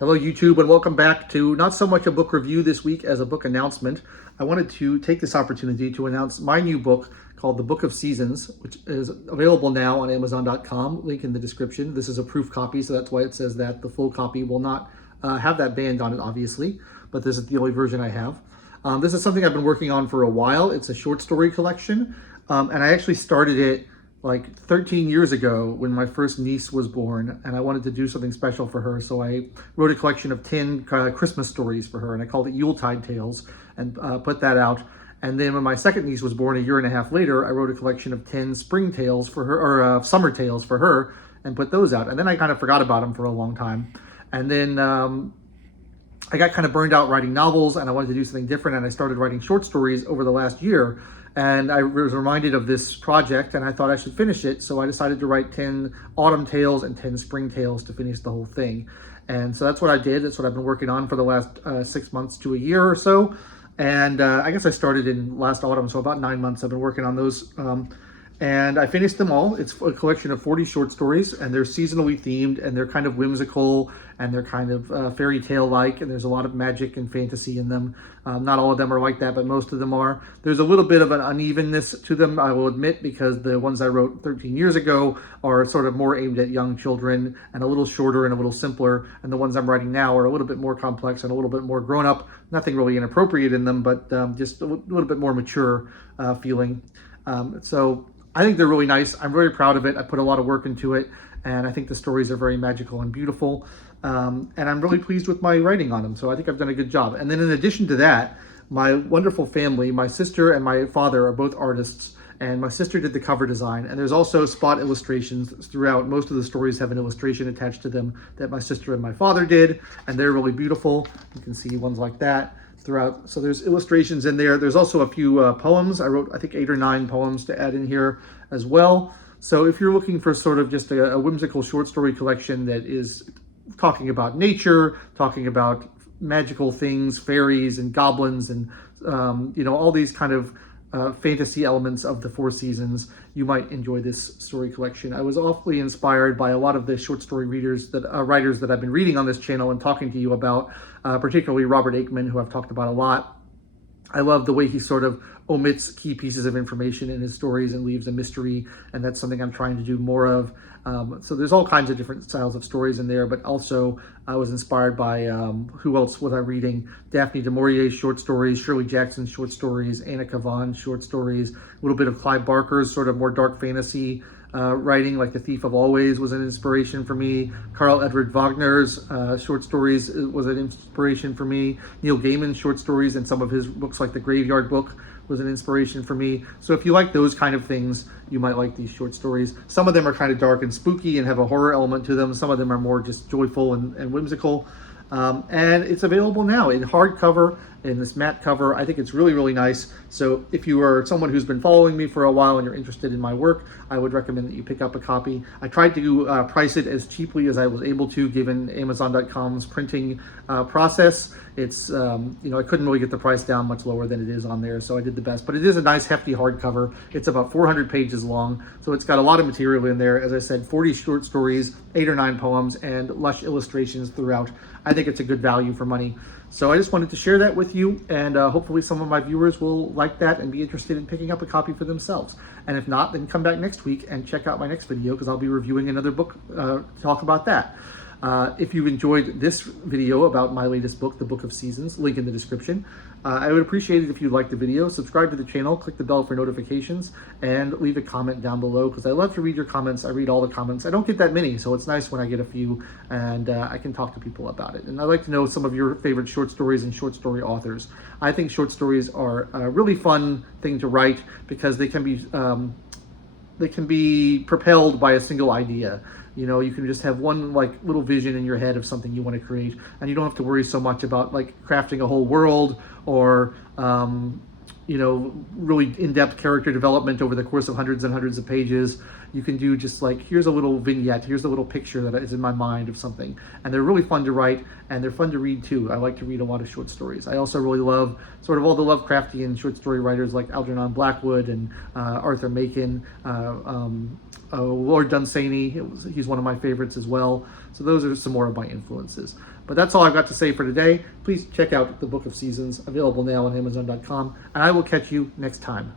Hello YouTube, and welcome back to not so much a book review this week as a book announcement. I wanted to take this opportunity to announce my new book called The Book of Seasons, which is available now on Amazon.com, link in the description. This is a proof copy, so that's why it says that. The full copy will not have that band on it, obviously, but this is the only version I have. This is something I've been working on for a while. It's a short story collection, and I actually started it like 13 years ago when my first niece was born, and I wanted to do something special for her. So I wrote a collection of 10 Christmas stories for her, and I called it Yuletide Tales, and put that out. And then when my second niece was born a year and a half later, I wrote a collection of 10 spring tales for her, or summer tales for her, and put those out. And then I kind of forgot about them for a long time. And then I got kind of burned out writing novels, and I wanted to do something different, and I started writing short stories over the last year. And I was reminded of this project, and I thought I should finish it, so I decided to write 10 autumn tales and 10 spring tales to finish the whole thing. And so that's what I did. That's what I've been working on for the last 6 months to a year or so. And I guess I started in last autumn, so about 9 months I've been working on those. And I finished them all. It's a collection of 40 short stories, and they're seasonally themed, and they're kind of whimsical, and they're kind of fairy tale-like, and there's a lot of magic and fantasy in them. Not all of them are like that, but most of them are. There's a little bit of an unevenness to them, I will admit, because the ones I wrote 13 years ago are sort of more aimed at young children and a little shorter and a little simpler, and the ones I'm writing now are a little bit more complex and a little bit more grown-up. Nothing really inappropriate in them, but just a little bit more mature feeling. So I think they're really nice. I'm very proud of it. I put a lot of work into it, and I think the stories are very magical and beautiful. And I'm really pleased with my writing on them, so I think I've done a good job. And then in addition to that, my wonderful family, my sister and my father are both artists, and my sister did the cover design, and there's also spot illustrations throughout. Most of the stories have an illustration attached to them that my sister and my father did, and they're really beautiful. You can see ones like that throughout. So there's illustrations in there. There's also a few poems. I wrote, I think, 8 or 9 poems to add in here as well. So if you're looking for sort of just a whimsical short story collection that is talking about nature, talking about magical things, fairies and goblins, and all these kind of fantasy elements of the 4 seasons, you might enjoy this story collection. I was awfully inspired by a lot of the short story writers that I've been reading on this channel and talking to you about, particularly Robert Aikman, who I've talked about a lot. I love the way he sort of omits key pieces of information in his stories and leaves a mystery, and that's something I'm trying to do more of. So there's all kinds of different styles of stories in there, but also I was inspired by, who else was I reading? Daphne du Maurier's short stories, Shirley Jackson's short stories, Anna Kavan's short stories, a little bit of Clive Barker's sort of more dark fantasy writing, like The Thief of Always was an inspiration for me. Karl Edward Wagner's short stories was an inspiration for me. Neil Gaiman's short stories and some of his books like The Graveyard Book was an inspiration for me. So if you like those kind of things, you might like these short stories. Some of them are kind of dark and spooky and have a horror element to them. Some of them are more just joyful and whimsical. And it's available now in hardcover, in this matte cover. I think it's really, really nice. So if you are someone who's been following me for a while and you're interested in my work, I would recommend that you pick up a copy. I tried to price it as cheaply as I was able to, given Amazon.com's printing process. It's, I couldn't really get the price down much lower than it is on there, so I did the best. But it is a nice, hefty hardcover. It's about 400 pages long, so it's got a lot of material in there. As I said, 40 short stories, 8 or 9 poems, and lush illustrations throughout. I think it's a good value for money. So I just wanted to share that with you, and hopefully some of my viewers will like that and be interested in picking up a copy for themselves. And if not, then come back next week and check out my next video, because I'll be reviewing another book to talk about that. If you've enjoyed this video about my latest book, The Book of Seasons, link in the description, I would appreciate it if you liked the video, subscribe to the channel, click the bell for notifications, and leave a comment down below, because I love to read your comments. I read all the comments. I don't get that many, so it's nice when I get a few, and I can talk to people about it. And I'd like to know some of your favorite short stories and short story authors. I think short stories are a really fun thing to write, because they can be propelled by a single idea. You can just have one little vision in your head of something you want to create, and you don't have to worry so much about crafting a whole world or really in-depth character development over the course of hundreds and hundreds of pages. You can do just here's a little vignette, here's a little picture that is in my mind of something. And they're really fun to write, and they're fun to read too. I like to read a lot of short stories. I also really love sort of all the Lovecraftian short story writers like Algernon Blackwood and Arthur Machen, Lord Dunsany. He's one of my favorites as well. So those are some more of my influences. But that's all I've got to say for today. Please check out the Book of Seasons, available now on Amazon.com, and I will catch you next time.